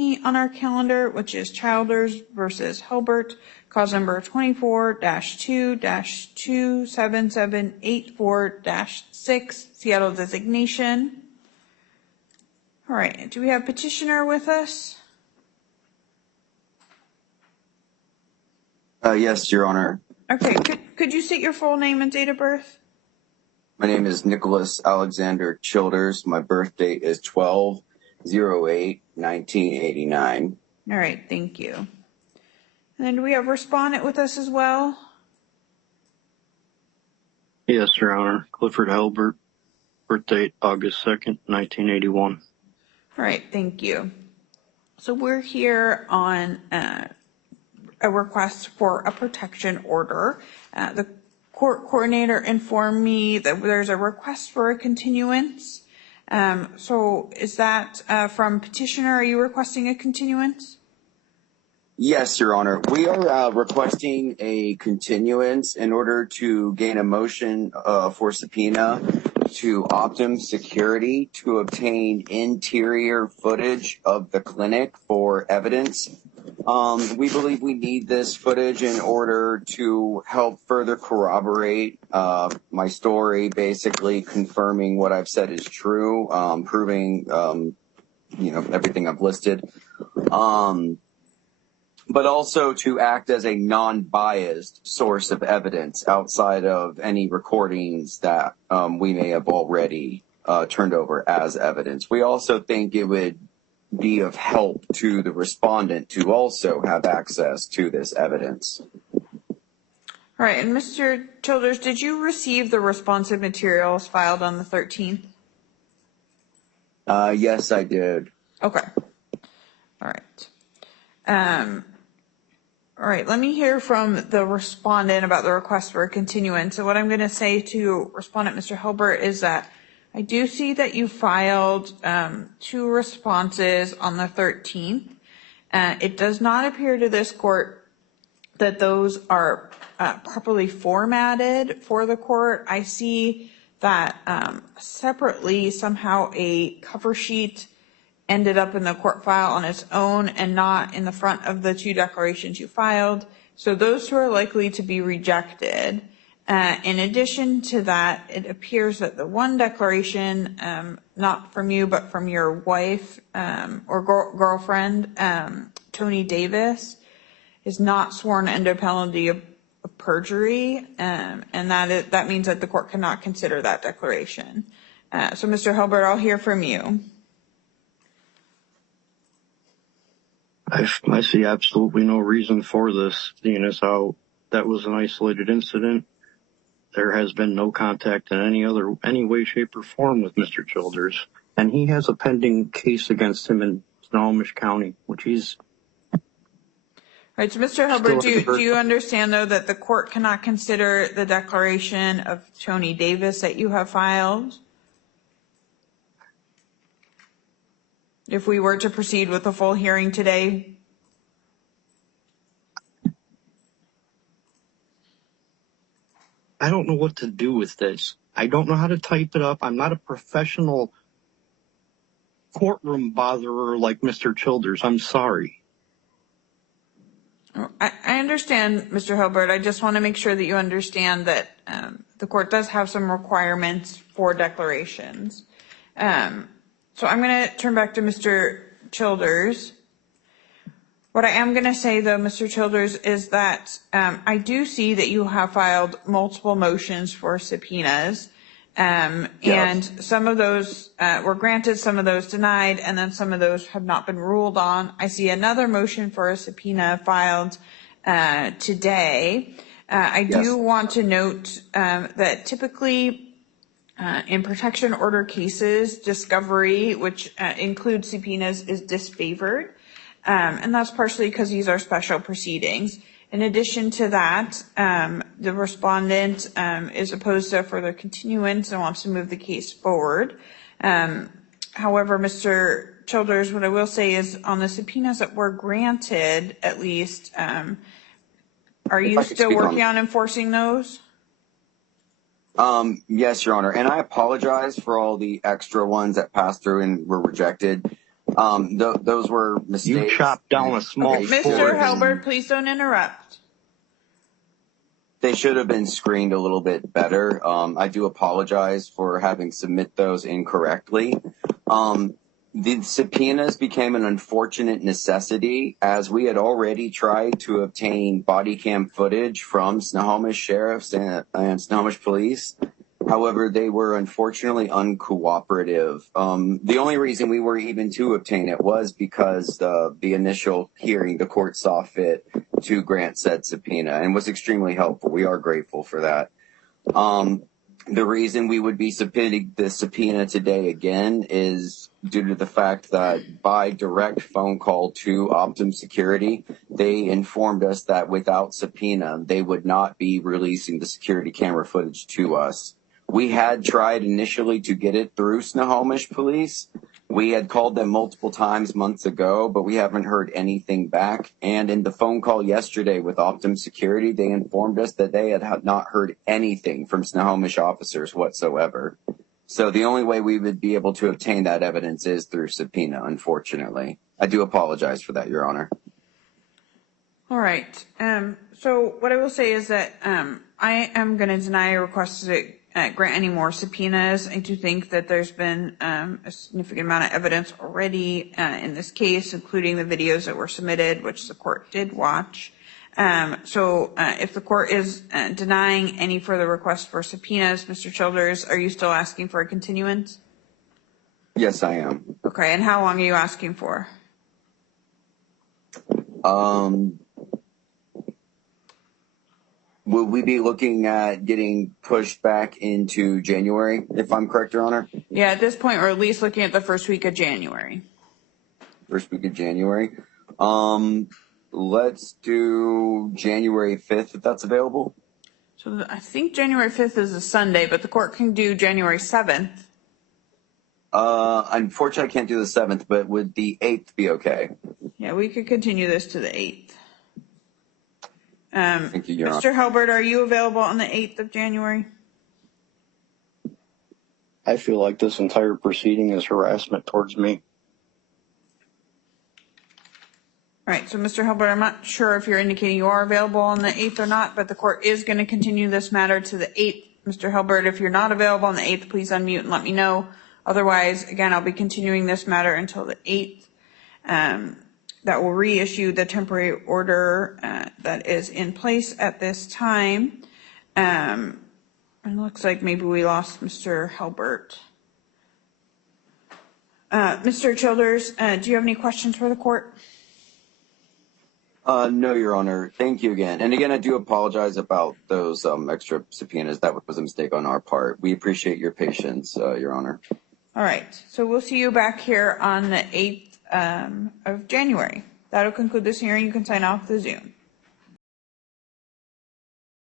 on our calendar, which is Childers versus Helbert, cause number 24-2-27784-6, Seattle designation. All right, do we have petitioner with us? Yes, Your Honor. Okay, could you state your full name and date of birth? My name is Nicholas Alexander Childers. My birth date is 12/08/1989. All right, thank you. And then do we have respondent with us as well? Yes, Your Honor. Clifford Helbert, birth date August 2nd, 1981. All right, thank you. So we're here on a request for a protection order. The court coordinator informed me that there's a request for a continuance. So is that from petitioner? Are you requesting a continuance? Yes, Your Honor. We are requesting a continuance in order to gain a motion for subpoena to Optum Security to obtain interior footage of the clinic for evidence. We believe we need this footage in order to help further corroborate my story, basically confirming what I've said is true, proving everything I've listed. But also to act as a non-biased source of evidence outside of any recordings that we may have already turned over as evidence. We also think it would be of help to the respondent to also have access to this evidence. All right, and Mr. Childers, did you receive the responsive materials filed on the 13th? Yes, I did. Okay. All right. All right, let me hear from the respondent about the request for a continuance. So what I'm going to say to respondent Mr. Helbert is that I do see that you filed 2 responses on the 13th. It does not appear to this court that those are properly formatted for the court. I see that separately somehow a cover sheet ended up in the court file on its own and not in the front of the 2 declarations you filed. So those 2 are likely to be rejected. In addition to that, it appears that the 1 declaration, not from you, but from your wife or girlfriend, Tony Davis, is not sworn under penalty of perjury, and that means that the court cannot consider that declaration. So Mr. Helbert, I'll hear from you. I see absolutely no reason for this, seeing as how that was an isolated incident. There has been no contact in any way, shape, or form with Mr. Childers, and he has a pending case against him in Snohomish County, which he's. Right, so Mr. Helbert, do you understand, though, that the court cannot consider the declaration of Tony Davis that you have filed? If we were to proceed with the full hearing today? I don't know what to do with this. I don't know how to type it up. I'm not a professional courtroom botherer like Mr. Childers. I'm sorry. I understand, Mr. Helbert. I just want to make sure that you understand that the court does have some requirements for declarations. So I'm going to turn back to Mr. Childers. What I am going to say, though, Mr. Childers, is that I do see that you have filed multiple motions for subpoenas, Yes. and some of those were granted, some of those denied, and then some of those have not been ruled on. I see another motion for a subpoena filed today. I do want to note that typically in protection order cases, discovery, which includes subpoenas, is disfavored. And that's partially because these are special proceedings. In addition to that, the respondent is opposed to a further continuance and wants to move the case forward. However, Mr. Childers, what I will say is on the subpoenas that were granted, at least, are you still working on enforcing those? Yes, Your Honor. And I apologize for all the extra ones that passed through and were rejected. Those were mistakes. You chopped down a small Okay, forest. Mr. Helbert, please don't interrupt. They should have been screened a little bit better. I do apologize for having submit those incorrectly. The subpoenas became an unfortunate necessity as we had already tried to obtain body cam footage from Snohomish sheriffs and Snohomish police. However, they were unfortunately uncooperative. The only reason we were even to obtain it was because the initial hearing, the court saw fit to grant said subpoena and was extremely helpful. We are grateful for that. The reason we would be submitting the subpoena today again is due to the fact that by direct phone call to Optum Security, they informed us that without subpoena, they would not be releasing the security camera footage to us. We had tried initially to get it through Snohomish Police. We had called them multiple times months ago, but we haven't heard anything back. And in the phone call yesterday with Optum Security, they informed us that they had not heard anything from Snohomish officers whatsoever. So the only way we would be able to obtain that evidence is through subpoena, unfortunately. I do apologize for that, Your Honor. All right. So what I will say is that I am going to deny a request to grant any more subpoenas. I do think that there's been a significant amount of evidence already in this case, including the videos that were submitted, which the court did watch. So if the court is denying any further requests for subpoenas, Mr. Childers, are you still asking for a continuance? Yes, I am. Okay, and how long are you asking for? Will we be looking at getting pushed back into January, if I'm correct, Your Honor? Yeah, at this point, we're at least looking at the first week of January. First week of January. Let's do January 5th, if that's available. So I think January 5th is a Sunday, but the court can do January 7th. Unfortunately, I can't do the 7th, but would the 8th be okay? Yeah, we could continue this to the 8th. Thank you, Your Honor. Mr. Helbert, are you available on the 8th of January? I feel like this entire proceeding is harassment towards me. All right, so Mr. Helbert, I'm not sure if you're indicating you are available on the 8th or not, but the court is going to continue this matter to the 8th. Mr. Helbert, if you're not available on the 8th, please unmute and let me know. Otherwise, again, I'll be continuing this matter until the 8th. That will reissue the temporary order that is in place at this time. It looks like maybe we lost Mr. Helbert. Mr. Childers, do you have any questions for the court? No, Your Honor. Thank you again. And again, I do apologize about those extra subpoenas. That was a mistake on our part. We appreciate your patience, Your Honor. All right. So we'll see you back here on the 8th of January. That'll conclude this hearing. You can sign off the Zoom.